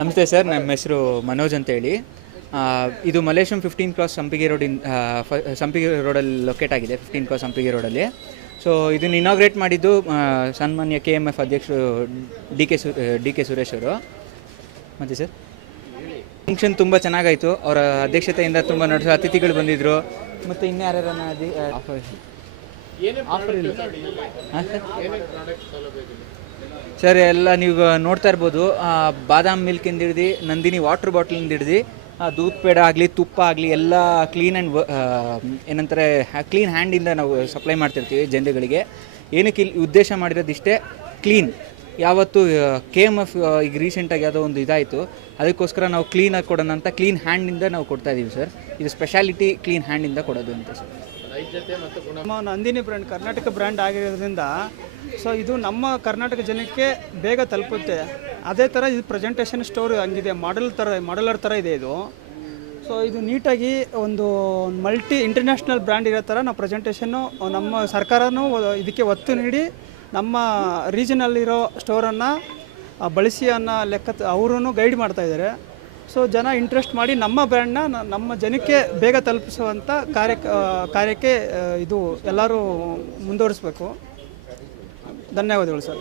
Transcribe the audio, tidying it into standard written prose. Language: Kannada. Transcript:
ನಮಸ್ತೆ ಸರ್, ನಮ್ಮ ಹೆಸರು ಮನೋಜ್ ಅಂತ ಹೇಳಿ. ಇದು ಮಲೇಶಂ 15 ಕ್ರಾಸ್ ಸಂಪಿಗೆ ಸಂಪಿಗೆ ರೋಡಲ್ಲಿ ಲೊಕೇಟ್ ಆಗಿದೆ. 15 ಕ್ರಾಸ್ ಸಂಪಿಗೆ ರೋಡಲ್ಲಿ. ಸೊ ಇದನ್ನು ಇನಾಗ್ರೇಟ್ ಮಾಡಿದ್ದು ಸನ್ಮಾನ್ಯ KMF ಅಧ್ಯಕ್ಷರು ಡಿ ಕೆ ಸುರೇಶ್ ಅವರು. ಮತ್ತು ಸರ್, ಫಂಕ್ಷನ್ ತುಂಬ ಚೆನ್ನಾಗಾಯಿತು. ಅವರ ಅಧ್ಯಕ್ಷತೆಯಿಂದ ತುಂಬ ನಡೆಸೋ ಅತಿಥಿಗಳು ಬಂದಿದ್ದರು. ಮತ್ತು ಇನ್ಯಾರನ್ನ ಆಫರ್ ಇಲ್ಲ ಸರ್, ಎಲ್ಲ ನೀವು ನೋಡ್ತಾ ಇರ್ಬೋದು. ಬಾದಾಮ್ ಮಿಲ್ಕಿಂದ ಹಿಡ್ದು ನಂದಿನಿ ವಾಟ್ರ್ ಬಾಟ್ಲಿಂದ ಹಿಡ್ದು ದೂದ್ ಪೇಡ ಆಗಲಿ, ತುಪ್ಪ ಆಗಲಿ, ಎಲ್ಲ ಕ್ಲೀನ್ ಆ್ಯಂಡ್ ಏನಂತಾರೆ ಕ್ಲೀನ್ ಹ್ಯಾಂಡಿಂದ ನಾವು ಸಪ್ಲೈ ಮಾಡ್ತಿರ್ತೀವಿ ಜನರುಗಳಿಗೆ. ಏನಕ್ಕೆ ಇಲ್ಲಿ ಉದ್ದೇಶ ಮಾಡಿರೋದಿಷ್ಟೇ, ಕ್ಲೀನ್. ಯಾವತ್ತು KMF ಈಗ ರೀಸೆಂಟಾಗಿ ಯಾವುದೋ ಒಂದು ಇದಾಯಿತು, ಅದಕ್ಕೋಸ್ಕರ ನಾವು ಕ್ಲೀನಾಗಿ ಕೊಡೋಣ ಅಂತ ಕ್ಲೀನ್ ಹ್ಯಾಂಡಿಂದ ನಾವು ಕೊಡ್ತಾಯಿದ್ದೀವಿ ಸರ್. ಇದು ಸ್ಪೆಷಾಲಿಟಿ ಕ್ಲೀನ್ ಹ್ಯಾಂಡಿಂದ ಕೊಡೋದು ಅಂತ ಸರ್. ನಮ್ಮ ನಂದಿನಿ ಬ್ರ್ಯಾಂಡ್ ಕರ್ನಾಟಕ ಬ್ರ್ಯಾಂಡ್ ಆಗಿರೋದ್ರಿಂದ ಸೊ ಇದು ನಮ್ಮ ಕರ್ನಾಟಕ ಜನಕ್ಕೆ ಬೇಗ ತಲುಪುತ್ತೆ. ಅದೇ ಥರ ಇದು ಪ್ರೆಸೆಂಟೇಷನ್ ಸ್ಟೋರ್ ಹಂಗಿದೆ, ಮಾಡಲರ್ ಥರ ಇದೆ ಇದು. ಸೊ ಇದು ನೀಟಾಗಿ ಒಂದು ಇಂಟರ್ನ್ಯಾಷನಲ್ ಬ್ರ್ಯಾಂಡ್ ಇರೋ ಥರ ನಾವು ಪ್ರೆಸೆಂಟೇಷನ್ನು ನಮ್ಮ ಸರ್ಕಾರನೂ ಇದಕ್ಕೆ ಒತ್ತು ನೀಡಿ ನಮ್ಮ ರೀಜನಲ್ಲಿರೋ ಸ್ಟೋರನ್ನು ಬಳಸಿ ಅನ್ನೋ ಲೆಕ್ಕ ಅವರೂ ಗೈಡ್ ಮಾಡ್ತಾಯಿದ್ದಾರೆ. ಸೊ ಜನ ಇಂಟ್ರೆಸ್ಟ್ ಮಾಡಿ ನಮ್ಮ ಬ್ರ್ಯಾಂಡ್ನ ನಮ್ಮ ಜನಕ್ಕೆ ಬೇಗ ತಲುಪಿಸುವಂಥ ಕಾರ್ಯಕ್ಕೆ ಇದು ಎಲ್ಲರೂ ಮುಂದುವರಿಸಬೇಕು. ಧನ್ಯವಾದಗಳು ಸರ್.